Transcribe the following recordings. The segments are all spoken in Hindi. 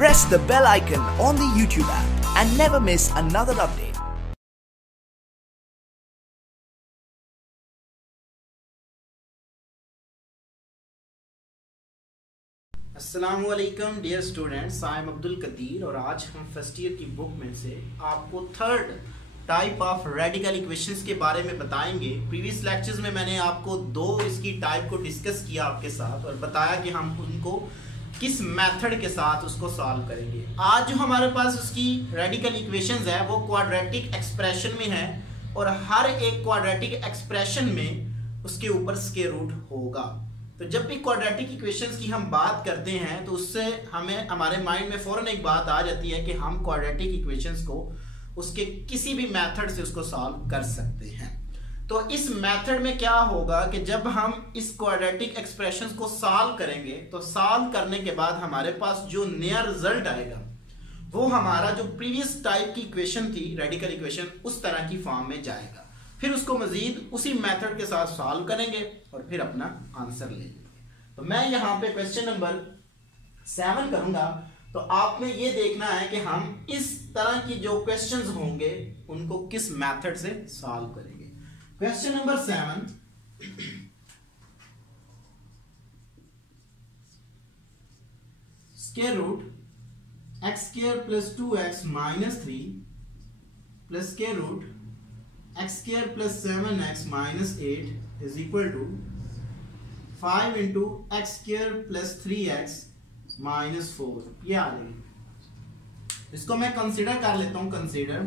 Press the bell icon on the YouTube app and never miss another update. अस्सलामुअलैकुम dear students, I am Abdul Qadeer और आज हम फर्स्ट ईयर की बुक में से आपको third type of radical equations के बारे में बताएंगे। प्रीवियस लेक्चर्स में मैंने आपको दो इसकी टाइप को डिस्कस किया आपके साथ और बताया कि हम उनको किस मेथड के साथ उसको सॉल्व करेंगे। आज जो हमारे पास उसकी रेडिकल इक्वेशंस है वो क्वाड्रेटिक एक्सप्रेशन में है और हर एक क्वाड्रेटिक एक्सप्रेशन में उसके ऊपर स्क्वायर रूट होगा। तो जब भी क्वाड्रेटिक इक्वेशंस की हम बात करते हैं तो उससे हमें हमारे माइंड में फौरन एक बात आ जाती है कि हम क्वाड्रेटिक इक्वेशंस को उसके किसी भी मेथड से उसको सॉल्व कर सकते हैं। तो इस मेथड में क्या होगा कि जब हम इस क्वाड्रेटिक एक्सप्रेशंस को सॉल्व करेंगे तो सॉल्व करने के बाद हमारे पास जो नया रिजल्ट आएगा वो हमारा जो प्रीवियस टाइप की इक्वेशन थी रेडिकल इक्वेशन उस तरह की फॉर्म में जाएगा। फिर उसको मजीद उसी मेथड के साथ सॉल्व करेंगे और फिर अपना आंसर ले लेंगे। तो मैं यहाँ पे क्वेश्चन नंबर 7 करूंगा। तो आपने ये देखना है कि हम इस तरह की जो क्वेश्चंस होंगे उनको किस मेथड से सॉल्व करेंगे। Question number 7, square root x square plus 2x minus 3 plus square root x square plus 7x minus 8 is equal to 5 into x square plus 3x minus 4। ये आ गई। इसको मैं कंसीडर कर लेता हूं। Consider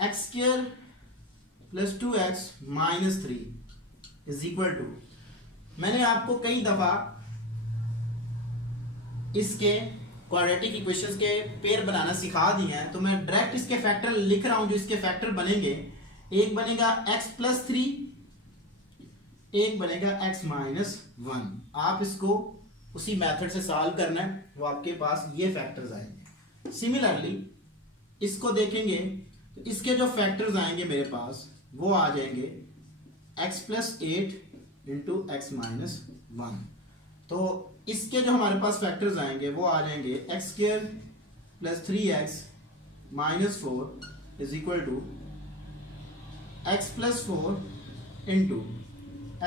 x square plus 2x minus 3 is equal to, मैंने आपको कई दफा इसके क्वाड्रेटिक इक्वेशंस के पेयर बनाना सिखा दिए हैं। तो मैं डायरेक्ट इसके फैक्टर लिख रहा हूं। जो इसके फैक्टर बनेंगे, एक बनेगा x प्लस 3, एक बनेगा x माइनस 1। आप इसको उसी मेथड से सॉल्व करना है, वो आपके पास ये फैक्टर्स आएंगे। सिमिलरली इसको देखेंगे तो इसके जो फैक्टर्स आएंगे मेरे पास वो आ जाएंगे x plus 8 into x minus 1। तो इसके जो हमारे पास फैक्टर्स आएंगे वो आ जाएंगे x square plus 3x minus 4 is equal to x plus 4 into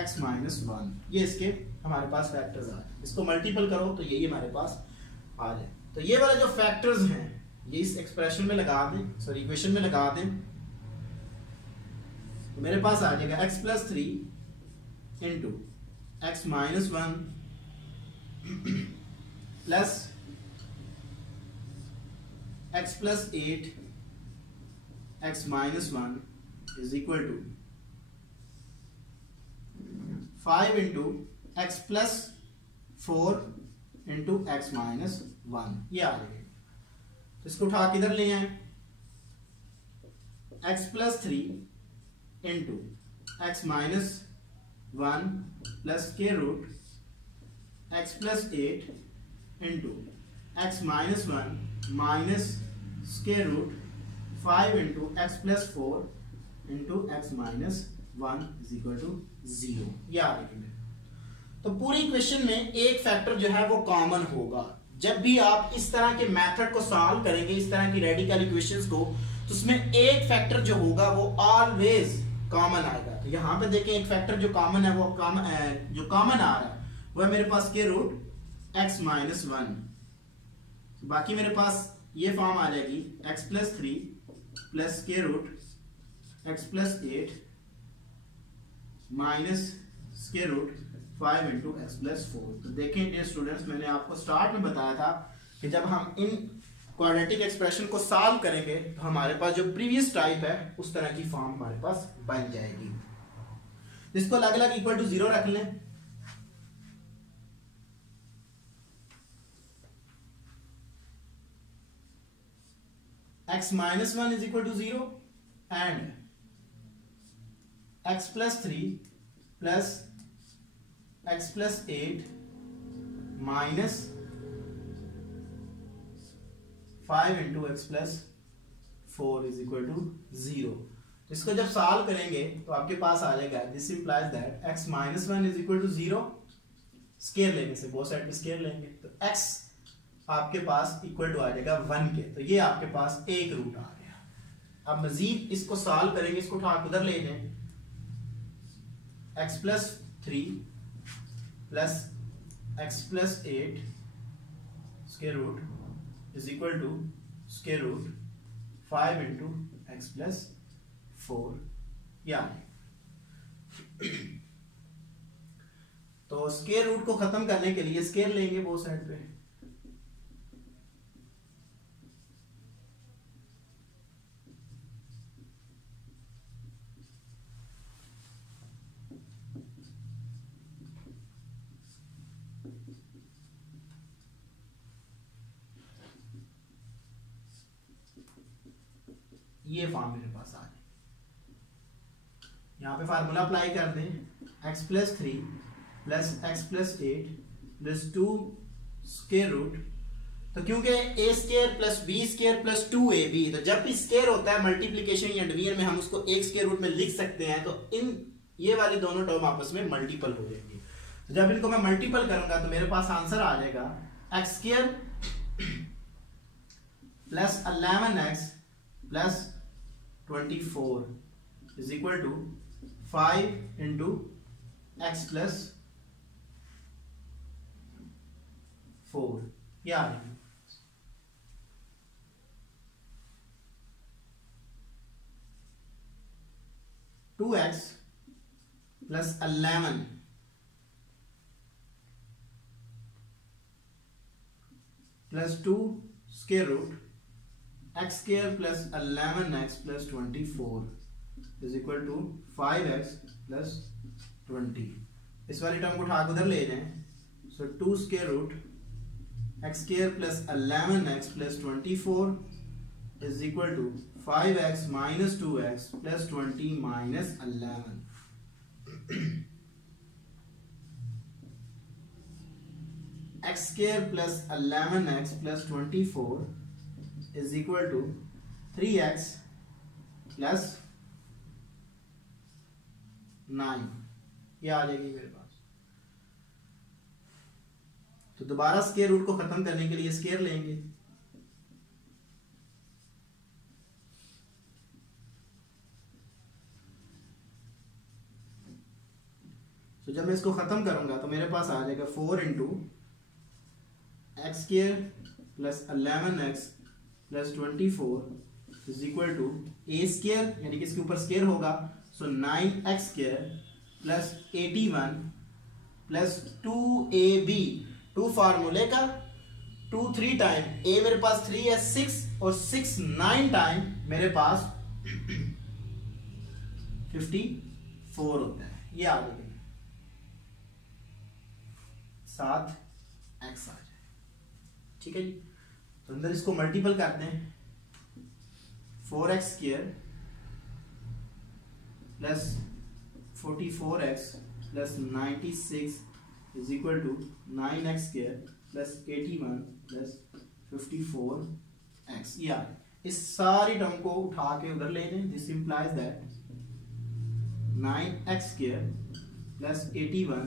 x minus 1। ये इसके हमारे पास फैक्टर्स आ जाए। इसको मल्टीपल करो तो यही हमारे पास आ जाए। तो ये वाला जो फैक्टर्स हैं ये इस एक्सप्रेशन में लगा दें, सॉरी इक्वेशन में लगा दें। तो मेरे पास आ जाएगा x plus 3 into x minus 1 plus x plus 8 x minus 1 is equal to 5 into x plus 4 into x minus 1। ये आ गया। तो इसको उठा किधर ले आए, x plus 3 into x minus 1 plus square root x plus 8 into x minus 1 minus square root 5 into x plus 4 into x minus 1 is equal to 0। ये आ गई। तो पूरी इक्वेशन में एक फैक्टर जो है वो कॉमन होगा। जब भी आप इस तरह के मेथड को सॉल्व करेंगे, इस तरह की रेडिकल इक्वेशंस को, तो उसमें एक फैक्टर जो होगा वो ऑलवेज कॉमन आएगा। तो यहाँ पे देखें एक फैक्टर जो कॉमन है वो जो कॉमन आ रहा है वो है मेरे पास स्क्वायर रूट एक्स माइनस 1। बाकी मेरे पास ये फॉर्म आ जाएगी x plus 3 plus square root x plus 8 minus square root 5 into x plus 4। तो देखें डियर स्टूडेंट्स, मैंने आपको स्टार्ट में बताया था कि जब हम इन क्वाड्रेटिक एक्सप्रेशन को सॉल्व करेंगे तो हमारे पास जो प्रीवियस टाइप है उस तरह की फॉर्म हमारे पास बन जाएगी। इसको अलग अलग इक्वल टू 0 रख लें। x minus 1 is equal to 0 and x plus 3 plus x plus 8 minus 5 into x plus 4 is equal to 0। इसको जब सॉल्व करेंगे तो आपके पास आ जाएगा this implies that x minus 1 is equal to 0, square लेने से बोथ साइड पे स्केयर लेंगे तो x आपके पास इक्वल टू आ जाएगा 1 के, तो ये आपके पास एक रूट आ गया। अब मजीद इसको सॉल्व करेंगे, इसको उठा उधर ले जाएं, x plus 3 plus x plus 8 square root is equal to square root 5 into x plus 4, या तो स्क्वायर रूट को खत्म करने के लिए स्क्वायर लेंगे बोथ साइड पे, ये फॉर्म मेरे पास आ गया। यहां पे फार्मूला अप्लाई कर दें, x plus 3 plus x plus 8 plus 2 square root, तो क्योंकि a square plus b square plus 2ab, तो जब भी स्क्वायर होता है मल्टीप्लिकेशन या डिवीजन में हम उसको एक स्क्वायर रूट में लिख सकते हैं, तो इन ये वाली दोनों टर्म आपस में मल्टीपल हो जाएंगे। तो जब इनको मैं मल्टीपल करूंगा तो मेरे पास आंसर आ जाएगा x square plus 11x plus 24 is equal to 5 into x plus 4, या 2x plus 11 plus 2 square root x square plus 11x plus 24 is equal to 5x plus 20। इस वाली टर्म को उठा उधर ले जाएं, so 2 square root x square plus 11x plus 24 is equal to 5x minus 2x plus 20 minus 11। x square plus 11x plus 24 is equal to 3x plus 9, ये आ जाएगी मेरे पास। तो दोबारा स्क्वायर रूट को खत्म करने के लिए स्क्वायर लेंगे, तो जब मैं इसको खत्म करूंगा तो मेरे पास आ जाएगा 4 into x square plus 11x plus 24 is equal to A square, यानी कि इसके ऊपर स्क्वायर होगा, सो 9x square plus 81 plus 2ab, 2 फार्मूले का 2 3 टाइम, a मेरे पास 3 है 6 और 6 9 टाइम मेरे पास 54 होता है, ये आ जाएगा 7x आ जाए। ठीक है जी, तो अंदर इसको मल्टीपल करते हैं, 4x square plus 44x plus 96 is equal to 9x square plus 81 plus 54x। या इस सारी टर्म को उठा के उधर ले लें, this implies that 9x square plus 81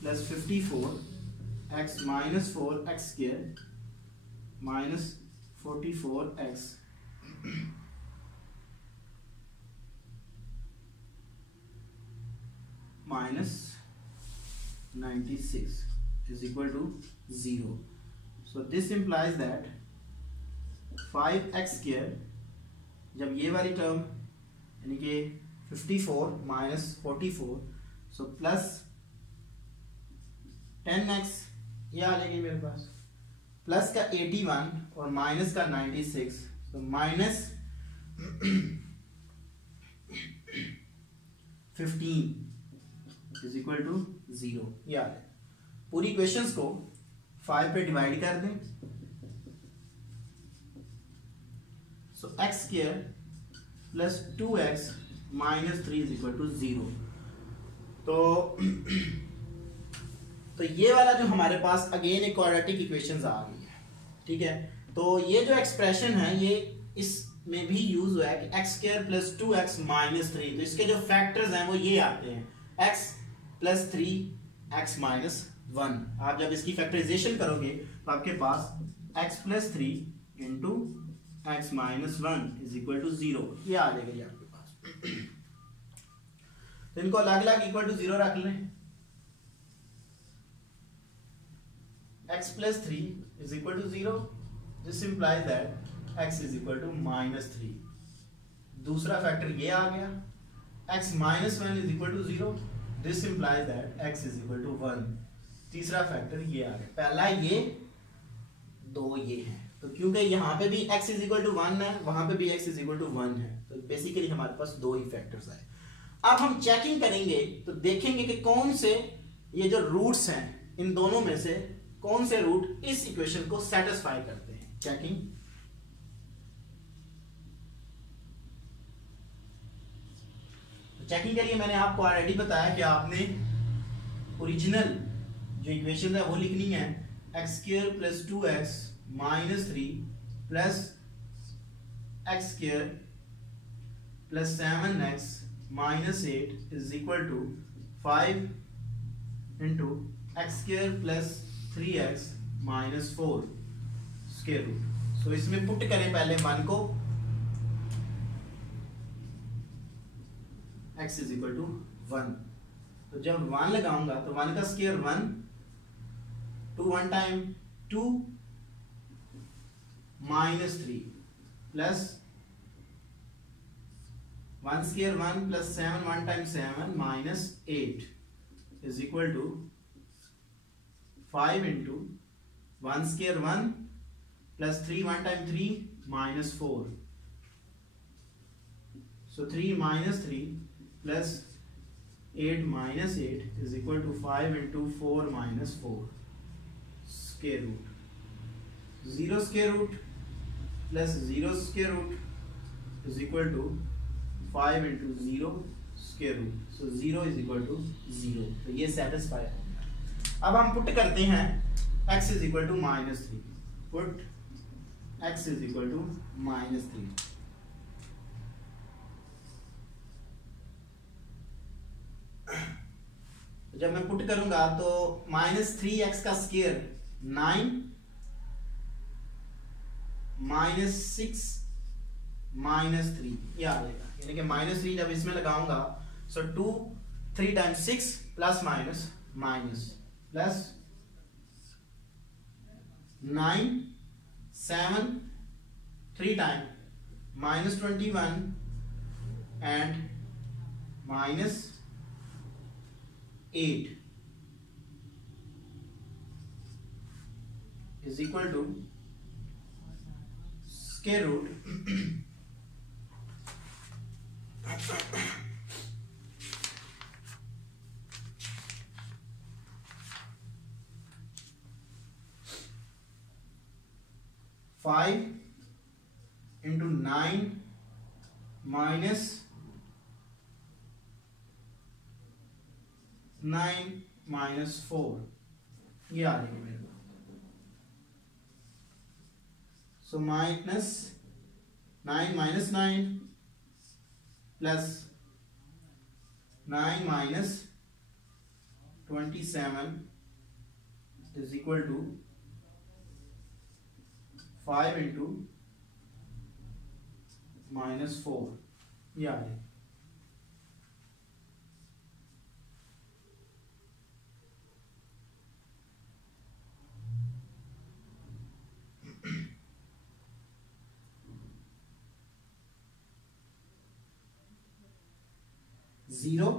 plus 54x minus 4x square minus 44x minus 96 is equal to 0. So this implies that 5x square, जब ये वाली टर्म यानी कि 54 माइनस 44, सो प्लस 10x ये आ जाएगी मेरे पास, प्लस का 81 और माइनस का 96, तो माइनस 15 इज इक्वल टू 0। याद है, पूरी इक्वेशंस को 5 पे डिवाइड कर दें, so x square plus 2x minus 3 is equal to 0। तो ये वाला जो हमारे पास अगेन एक क्वाड्रेटिक इक्वेशंस आ गई है। ठीक है, तो ये जो एक्सप्रेशन है ये इस में भी यूज हुआ है कि x square plus 2x minus 3, तो इसके जो फैक्टर्स हैं वो ये आते हैं x प्लस 3x माइनस 1। आप जब इसकी फैक्टराइजेशन करोगे तो आपके पास x plus 3 into x minus 1 is equal to 0, ये आ जाएगा ये आपके पास। तो इनको अलग अलग इक्वल टू 0 रख लें। x plus 3 is equal to 0. This implies that x is equal to minus 3. दूसरा फैक्टर ये आ गया, x minus 1 is equal to 0. This implies that x is equal to 1. तीसरा फैक्टर ये आ गया, पहला ये, दो ये है, तो क्योंकि यहाँ पे भी x is equal to 1 है, वहां पे भी x is equal to 1 है, तो बेसिकली हमारे पास दो ही फैक्टर्स आए। अब हम चेकिंग करेंगे तो देखेंगे कि कौन से ये जो रूट्स हैं इन दोनों में से कौन से रूट इस इक्वेशन को सेटिस्फाई करते हैं। चेकिंग, तो चेकिंग के लिए मैंने आपको ऑलरेडी बताया कि आपने ओरिजिनल जो इक्वेशन है वो लिखनी है, x square plus 2x minus 3 plus x square plus 7x minus 8 is equal to 5 into x square plus 3x minus 4 square root. So इसमें पुट करें पहले 1 को, x इज इक्वल टू 1, तो जब 1 लगाऊंगा तो 1 का square 1, 2 1 time 2 minus 3 plus 1 square 1 plus 7 1 time 7 minus 8 is equal to 5 into 1 square 1 plus 3 1 time 3 minus 4. So 3 minus 3 plus 8 minus 8 is equal to 5 into 4 minus 4 square root. 0 square root plus 0 square root is equal to 5 into 0 square root. So 0 is equal to 0. तो ये satisfy है। अब हम पुट करते हैं x is equal to minus 3, put x is equal to minus 3। जब मैं पुट करूंगा तो माइनस 3x का स्क्वायर 9 माइनस 6 माइनस 3 ये आ जाएगा, यानी कि माइनस 3 जब इसमें लगाऊंगा सो 2 3 times 6 plus minus minus plus 9 7 3 time minus 21 and minus 8 is equal to square root 5 into 9 minus 9 minus 4 ये आ जाएगा मेरे पास। So minus 9 minus 9 plus 9 minus 27 is equal to 5 into minus 4 ये आ जाएगा। जीरो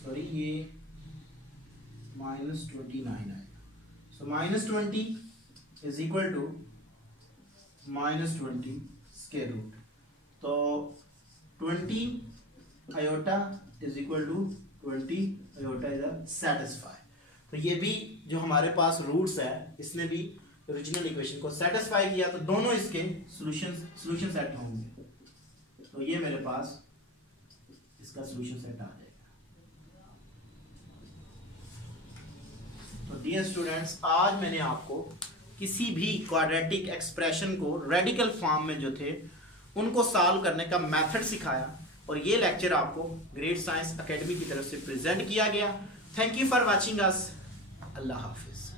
सॉरी ये माइनस 29 आएगा। So minus 20 is equal to minus 20 square root, तो 20 iota is equal to 20 iota is satisfy. तो ये भी जो हमारे पास रूट्स है इसने भी ओरिजिनल इक्वेशन को सेटिस्फाई किया, तो दोनों इसके सॉल्यूशन सेट होंगे। तो ये मेरे पास इसका सॉल्यूशन सेट आ जाएगा। तो डियर स्टूडेंट्स, आज मैंने आपको किसी भी क्वाड्रेटिक एक्सप्रेशन को रेडिकल फॉर्म में जो थे उनको सॉल्व करने का मेथड सिखाया और ये लेक्चर आपको ग्रेट साइंस एकेडमी की तरफ से प्रेजेंट किया गया। Thank you for watching us. Allah Hafiz.